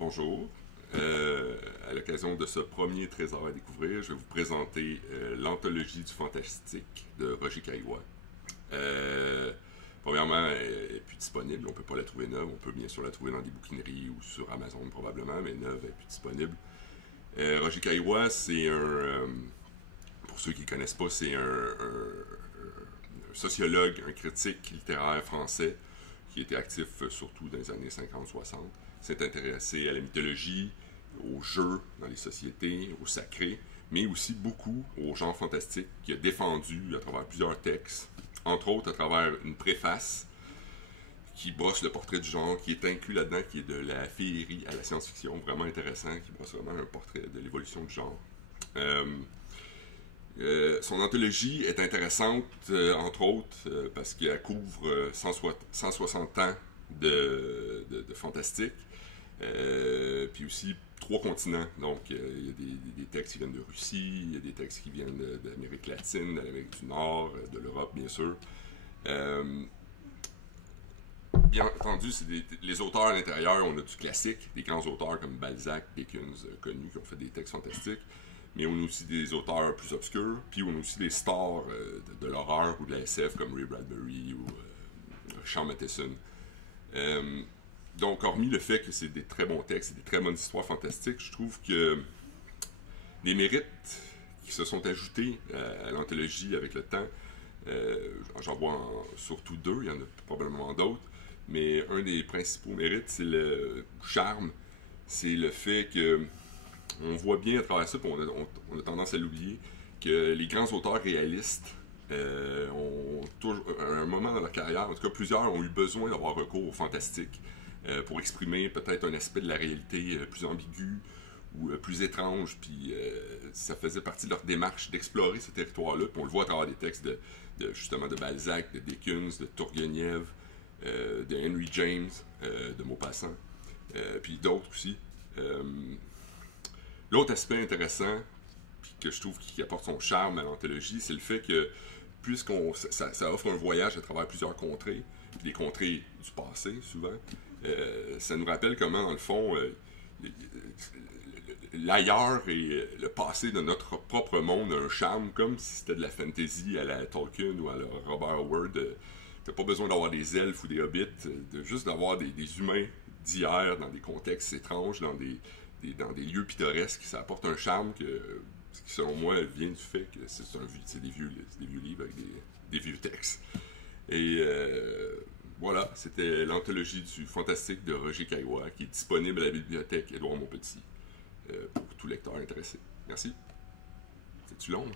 Bonjour. À l'occasion de ce premier trésor à découvrir, je vais vous présenter l'anthologie du fantastique de Roger Caillois. Premièrement, elle n'est plus disponible, on ne peut pas la trouver neuve, on peut bien sûr la trouver dans des bouquineries ou sur Amazon probablement, mais neuve, elle n'est plus disponible. Roger Caillois, c'est pour ceux qui ne connaissent pas, c'est un sociologue, un critique littéraire français qui était actif surtout dans les années 50-60. S'est intéressé à la mythologie, aux jeux dans les sociétés, au sacré, mais aussi beaucoup au genre fantastique, qui a défendu à travers plusieurs textes, entre autres à travers une préface qui brosse le portrait du genre, qui est inclus là-dedans, qui est de la féerie à la science-fiction, vraiment intéressant, qui brosse vraiment un portrait de l'évolution du genre. Son anthologie est intéressante, entre autres, parce qu'elle couvre 160 ans de fantastique, puis aussi 3 continents. Donc, il y a des textes qui viennent de Russie, il y a des textes qui viennent d'Amérique latine, de l'Amérique du Nord, de l'Europe, bien sûr. Bien entendu, les auteurs à l'intérieur, on a du classique, des grands auteurs comme Balzac, Dickens, connus, qui ont fait des textes fantastiques. Mais on a aussi des auteurs plus obscurs, puis on a aussi des stars de l'horreur ou de la SF comme Ray Bradbury ou Sean Matheson. Donc, hormis le fait que c'est des très bons textes et des très bonnes histoires fantastiques, je trouve que les mérites qui se sont ajoutés à l'anthologie avec le temps, j'en vois surtout 2, il y en a probablement d'autres, mais un des principaux mérites, c'est le charme, c'est le fait que on voit bien à travers ça, puis on a tendance à l'oublier, que les grands auteurs réalistes ont toujours, à un moment dans leur carrière, en tout cas plusieurs ont eu besoin d'avoir recours au fantastique pour exprimer peut-être un aspect de la réalité plus ambigu ou plus étrange, puis ça faisait partie de leur démarche d'explorer ce territoire-là, puis on le voit à travers des textes justement de Balzac, de Dickens, de Tourgueniev, de Henry James, de Maupassant, puis d'autres aussi. L'autre aspect intéressant, puis que je trouve qui apporte son charme à l'anthologie, c'est le fait que, ça offre un voyage à travers plusieurs contrées, puis des contrées du passé, souvent, ça nous rappelle comment, dans le fond, l'ailleurs et le passé de notre propre monde a un charme, comme si c'était de la fantasy à la Tolkien ou à la Robert Howard. T'as pas besoin d'avoir des elfes ou des hobbits, juste d'avoir des humains d'hier dans des contextes étranges, dans des lieux pittoresques, ça apporte un charme qui, selon moi, vient du fait que c'est des vieux livres avec des vieux textes. Et voilà, c'était l'anthologie du fantastique de Roger Caillois, qui est disponible à la bibliothèque Édouard Montpetit, pour tout lecteur intéressé. Merci. C'est-tu long?